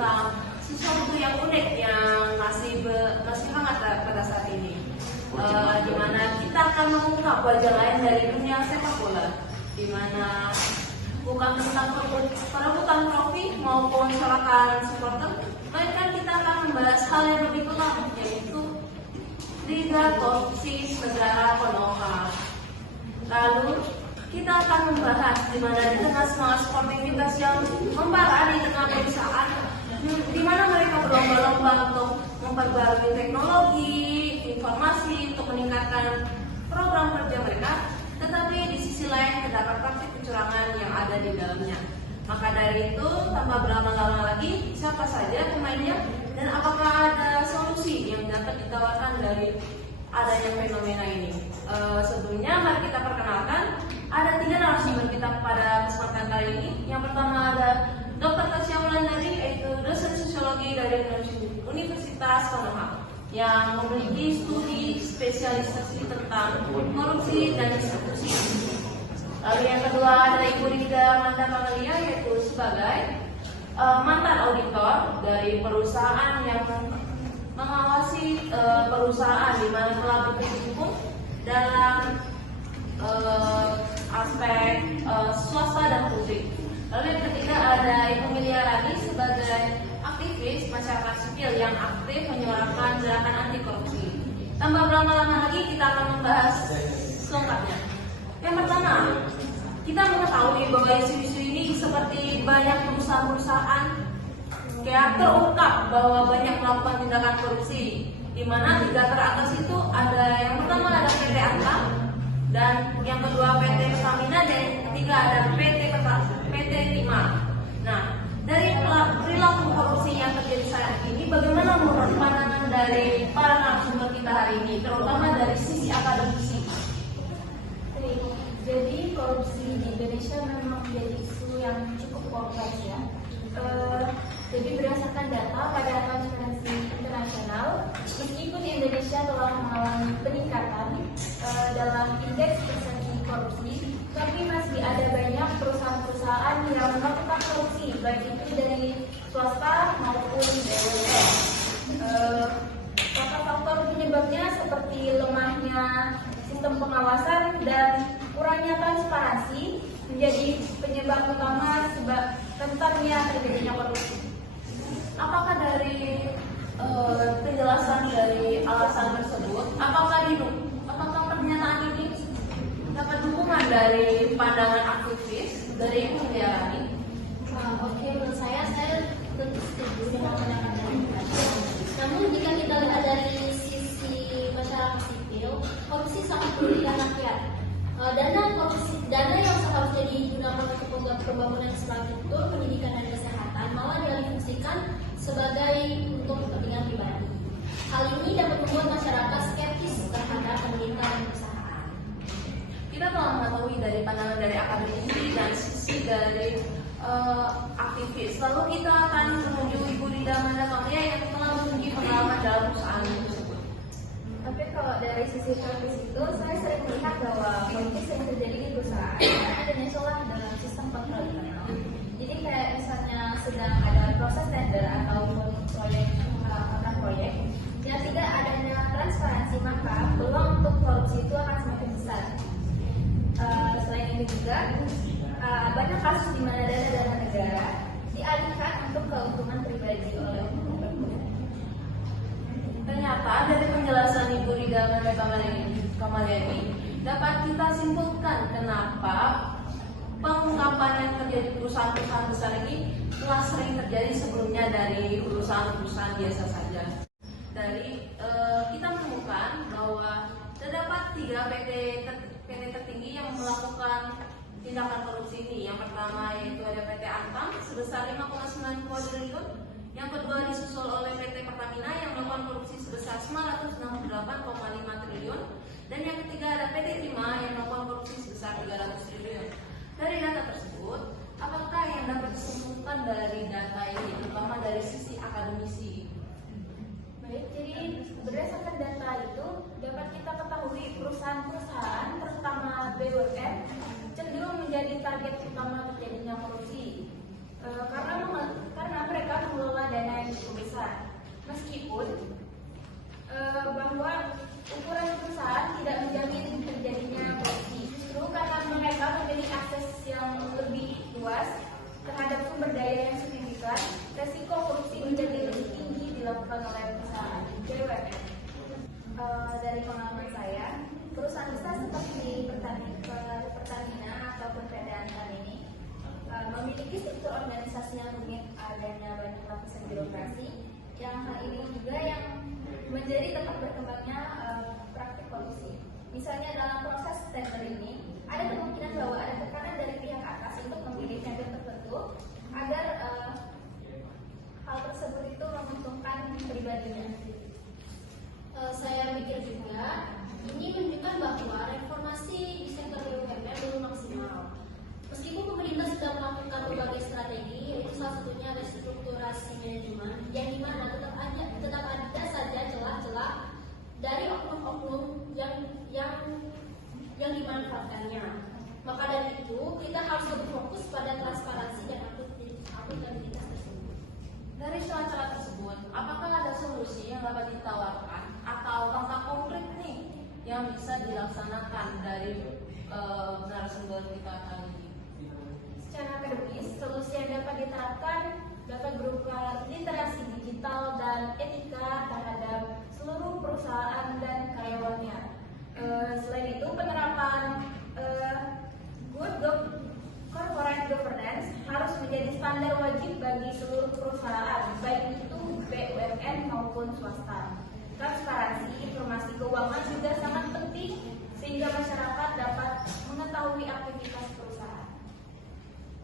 tentang sesuatu yang unik yang masih hangat pada saat ini. Di mana kita akan mengungkap wajah lain dari dunia sepak bola, di mana bukan tentang perebutan trofi maupun sorakan supporter, melainkan kita akan membahas hal yang lebih gelap, yaitu Liga Korupsi Negara Konoha. Lalu kita akan membahas di mana di tengah semangat sportivitas yang membara di tengah perusahaan, di mana mereka berlomba-lomba untuk memperbarui teknologi, informasi untuk meningkatkan program kerja mereka, tetapi di sisi lain terdapat praktik kecurangan yang ada di dalamnya. Maka dari itu, tanpa berlama-lama lagi, siapa saja pemainnya dan apakah ada solusi yang dapat ditawarkan dari adanya fenomena ini. Sebelumnya mari kita perkenalkan, ada 3 narasumber kita pada kesempatan kali ini. Yang pertama ada Dr. Tasya Wulandari, yaitu dosen sosiologi dari Universitas Konoha yang memiliki studi spesialisasi tentang korupsi dan distribusi. Lalu yang kedua ada Ibu Rida Manda Pagalia, yaitu sebagai mantan auditor dari perusahaan yang mengawasi perusahaan di mana telah berkecimpung dalam aspek swasta dan publik. Lalu yang ketiga ada Ibu Milia Rani sebagai aktivis masyarakat sipil yang aktif menyuarakan gerakan anti korupsi. Tanpa berlama-lama lagi, kita akan membahas selengkapnya. Yang pertama, kita mengetahui bahwa isu-isu ini seperti banyak perusahaan-perusahaan kayak terungkap bahwa banyak melakukan tindakan korupsi, di mana 3 teratas itu ada yang pertama ada PT Antam, dan yang kedua PT Pertamina, dan yang ketiga ada PT Timah. Nah, dari perilaku korupsi yang terjadi saat ini, bagaimana menurut pandangan dari para narasumber kita hari ini, terutama dari sisi akademisi? Jadi korupsi di Indonesia memang menjadi isu yang cukup kompleks ya. Jadi berdasarkan data pada Transparency International, meskipun Indonesia telah mengalami peningkatan dalam indeks persepsi korupsi, tapi masih ada banyak perusahaan-perusahaan yang melakukan korupsi, baik itu dari swasta maupun BUMN. Faktor penyebabnya seperti lemahnya sistem pengawasan dan kurangnya transparansi menjadi penyebab utama sebab rentannya terjadinya korupsi. Apakah dari penjelasan dari alasan tersebut, apakah pernyataan ini dapat dukungan dari pandangan aktivis dari Ibu Milia Rani? Oke, menurut saya tentu setuju dengan pandangan dari Tasya. Namun jika kita lihat dari sisi masyarakat sipil, korupsi sangat merugikan rakyat. Dana yang seharusnya digunakan untuk program pembangunan infrastruktur, pendidikan dan kesehatan malah dialihfungsikan sebagai untuk kepentingan pribadi. Hal ini dapat membuat masyarakat skeptis terhadap pemerintah dan perusahaan. Kita telah mengetahui dari pandangan dari akademisi dan sisi dari aktivis. Lalu kita akan menuju Ibu Rida Manda Pagalia yang telah memiliki pengalaman dalam perusahaan tersebut. Tapi kalau dari sisi praktis itu, saya sering melihat bahwa korupsi yang terjadi di perusahaan karena adanya celah dalam sistem kontrol internal. Jadi kayak misalnya sedang ada proses tender atau proyek proyek yang tidak adanya transparansi, maka peluang untuk korupsi itu akan semakin besar. Selain itu juga banyak kasus di mana dana negara dialihkan untuk keuntungan pribadi oleh oknum. Ternyata dari penjelasan Ibu Rida Manda Pagalia ini dapat kita simpulkan kenapa pengungkapan yang terjadi di perusahaan-perusahaan besar ini telah sering terjadi sebelumnya dari perusahaan-perusahaan biasa saja. Kita menemukan bahwa terdapat 3 PT tertinggi yang melakukan tindakan korupsi ini. Yang pertama yaitu ada PT Antam sebesar 5,9 triliun. Yang kedua disusul oleh PT Pertamina yang melakukan korupsi sebesar 968,5 triliun. Dan yang ketiga ada PT Timah yang melakukan korupsi sebesar 300 triliun. Dari data tersebut, apakah yang dapat disimpulkan dari data ini, terutama dari sisi akademisi? Baik, jadi berdasarkan data itu dapat kita ketahui perusahaan-perusahaan terutama BUMN cenderung menjadi target utama terjadinya korupsi karena mereka mengelola adanya banyak lapisan birokrasi, yang hal ini juga yang menjadi tempat berkembangnya praktik korupsi. Misalnya dalam proses tender ini, ada kemungkinan bahwa ada tekanan dari pihak atas untuk memilih vendor tertentu agar hal tersebut itu menguntungkan pribadinya. Saya pikir juga ini menunjukkan bahwa reformasi di sektor BUMN belum maksimal. Meskipun pemerintah sudah melakukan berbagai strategi, yaitu salah satunya restrukturasi manajemen, yang dimana tetap ada saja celah-celah dari oknum-oknum yang dimanfaatkannya. Maka dari itu kita harus lebih fokus pada transparansi dan akuntabilitas tersebut. Dari celah-celah tersebut, apakah ada solusi yang dapat ditawarkan atau langkah konkret nih yang bisa dilaksanakan dari narasumber kita kali ini? Secara akademis, solusi yang dapat diterapkan dapat berupa literasi digital dan etika terhadap seluruh perusahaan dan karyawannya. Selain itu, penerapan corporate governance harus menjadi standar wajib bagi seluruh perusahaan, baik itu BUMN maupun swasta. Transparansi informasi keuangan juga sangat penting sehingga masyarakat dapat mengetahui aktivitas perusahaan.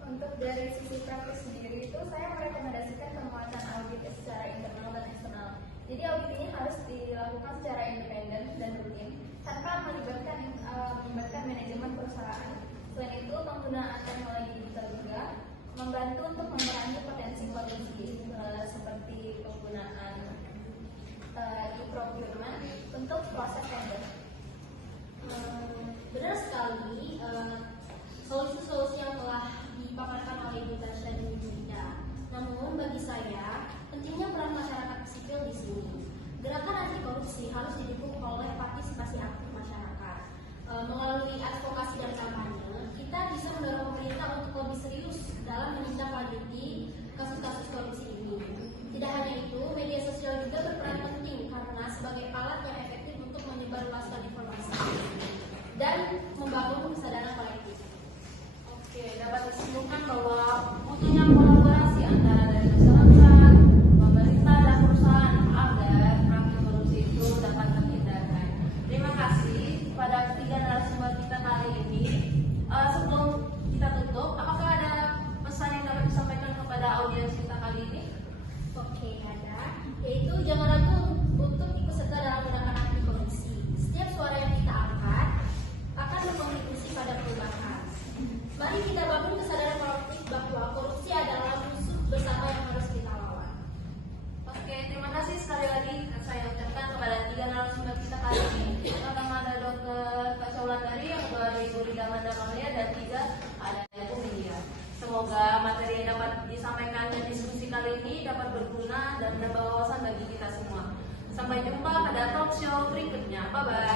Untuk dari sisi praktis sendiri itu, saya merekomendasikan penguatan audit secara internal dan eksternal. Jadi audit ini harus dilakukan secara independen dan rutin tanpa melibatkan manajemen perusahaan. Selain itu, penggunaan teknologi digital juga membantu untuk mengurangi potensi korupsi seperti penggunaan e-procurement untuk proses tender. Benar sekali, solusi-solusi yang telah dipaparkan oleh Ibu Tasya dan Ibu Ida. Namun bagi saya, pentingnya peran masyarakat sipil di sini. Gerakan anti korupsi harus didukung oleh partisipasi aktif masyarakat. Melalui advokasi dan kampanye, kita bisa mendorong pemerintah untuk lebih serius dalam menindaklanjuti kasus-kasus korupsi ini. Tidak hanya itu, media sosial juga berperan penting karena sebagai alat yang efektif untuk menyebarluaskan informasi dan membangun kesadaran kolektif. Oke, dapat disimpulkan bahwa butuhnya kolaborasi antara dari masyarakat, pemerintah, dan perusahaan agar praktik korupsi itu dapat terhindarkan. Terima kasih kepada ketiga narasumber kita kali ini. Sebelum kita tutup, apakah ada pesan yang dapat disampaikan kepada audiens kita kali ini? Oke, ada. Yaitu jangan ragu untuk ikut serta dalam gerakan anti korupsi. Setiap suara yang kita angkat akan berkontribusi pada perubahan. Mari kita bangun kesadaran kolektif bahwa korupsi adalah musuh bersama yang harus kita lawan. Oke, terima kasih sekali lagi saya ucapkan kepada tiga narasumber kita kali ini. Pertama ada Dr. Tasya Wulandari, yang kedua ada Ibu Rida Mandamalia, dan tiga ada Ibu Media. Semoga materi yang dapat disampaikan dan diskusi kali ini dapat berguna dan menambah wawasan bagi kita semua. Sampai jumpa pada talk show berikutnya. Bye-bye.